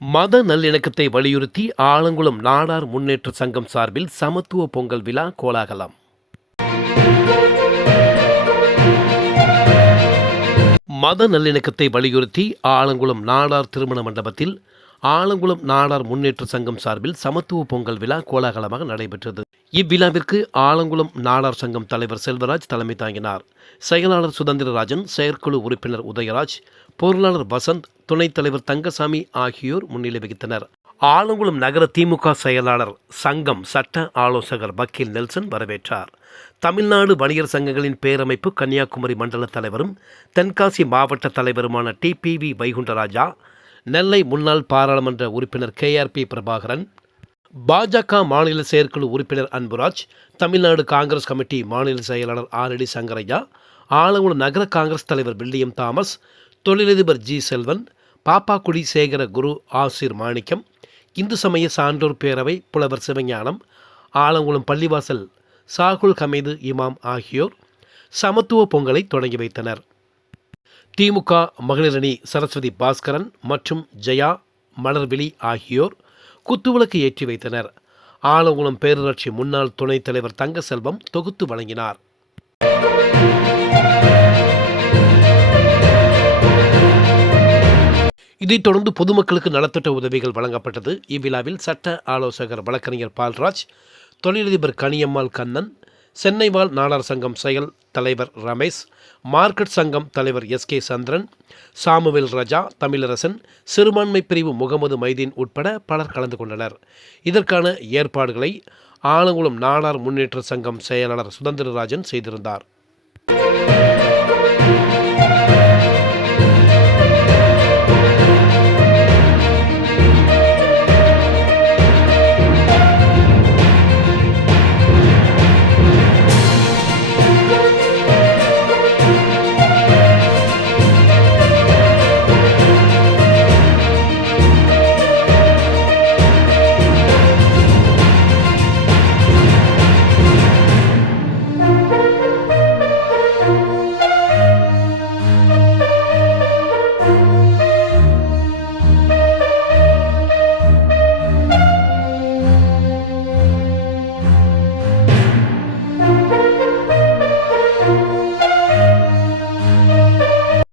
மத நல்லிணக்கத்தை வலியுறுத்தி ஆலங்குளம் நாடார் முன்னேற்ற சங்கம் சார்பில் சமத்துவ பொங்கல் விழா கோலாகலம். மத நல்லிணக்கத்தை வலியுறுத்தி ஆலங்குளம் நாடார் திருமண மண்டபத்தில் ஆலங்குளம் நாடார் முன்னேற்ற சங்கம் சார்பில் சமத்துவ பொங்கல் விழா கோலாகலமாக நடைபெற்றது. இவ்விழாவிற்கு ஆலங்குளம் நாடார் சங்கம் தலைவர் செல்வராஜ் தலைமை தாங்கினார். செயலாளர் சுதந்திரராஜன் செயற்குழு உறுப்பினர் உதயராஜ் பொருளாளர் வசந்த் துணைத் தலைவர் தங்கசாமி ஆகியோர் முன்னிலை வகித்தனர். ஆலங்குளம் நகர திமுக செயலாளர் சங்கம் சட்ட ஆலோசகர் வக்கீல் நெல்சன் வரவேற்றார். தமிழ்நாடு வணிகர் சங்கங்களின் பேரமைப்பு கன்னியாகுமரி மண்டல தலைவரும் தென்காசி மாவட்ட தலைவருமான டிபிவி வைகுண்டராஜா நெல்லை முன்னாள் பாராளுமன்ற உறுப்பினர் கேஆர்பி பிரபாகரன் பாஜக மாநில செயற்குழு உறுப்பினர் அன்புராஜ் தமிழ்நாடு காங்கிரஸ் கமிட்டி மாநில செயலாளர் ஆரடி சங்கரையா ஆலங்குளம் நகர காங்கிரஸ் தலைவர் வில்லியம் தாமஸ் தொழிலதிபர் ஜி. செல்வன் பாப்பாக்குடி சேகர குரு ஆசிர் மாணிக்கம் இந்து சமய சான்றோர் பேரவை புலவர் சிவஞானம் ஆலங்குளம் பள்ளிவாசல் சாகுல் ஹமீது இமாம் ஆகியோர் சமத்துவ பொங்கலை தொடங்கி வைத்தனர். திமுக மகளிரணி சரஸ்வதி பாஸ்கரன் மற்றும் ஜெயா மலர்விழி ஆகியோர் குத்துவிளக்கு ஏற்றி வைத்தனர். ஆலங்குளம் பேரூராட்சி முன்னாள் துணைத் தலைவர் தங்கசெல்வம் தொகுத்து வழங்கினார். இதைத் தொடர்ந்து பொதுமக்களுக்கு நலத்திட்ட உதவிகள் வழங்கப்பட்டது. இவ்விழாவில் சட்ட ஆலோசகர் வழக்கறிஞர் பால்ராஜ் தொழிலதிபர் கனியம்மாள் கண்ணன் சென்னை வாழ் நாடார் சங்கம் செயல் தலைவர் ரமேஷ் மார்க்கெட் சங்கம் தலைவர் எஸ் கே சந்திரன் சாமுவேல் ரஜா தமிழரசன் சிறுபான்மை பிரிவு முகமது மைதீன் உட்பட பலர் கலந்து கொண்டனர். இதற்கான ஏற்பாடுகளை ஆலங்குளம் நாடார் முன்னேற்ற சங்கம் செயலாளர் சுதந்திரராஜன் செய்திருந்தார்.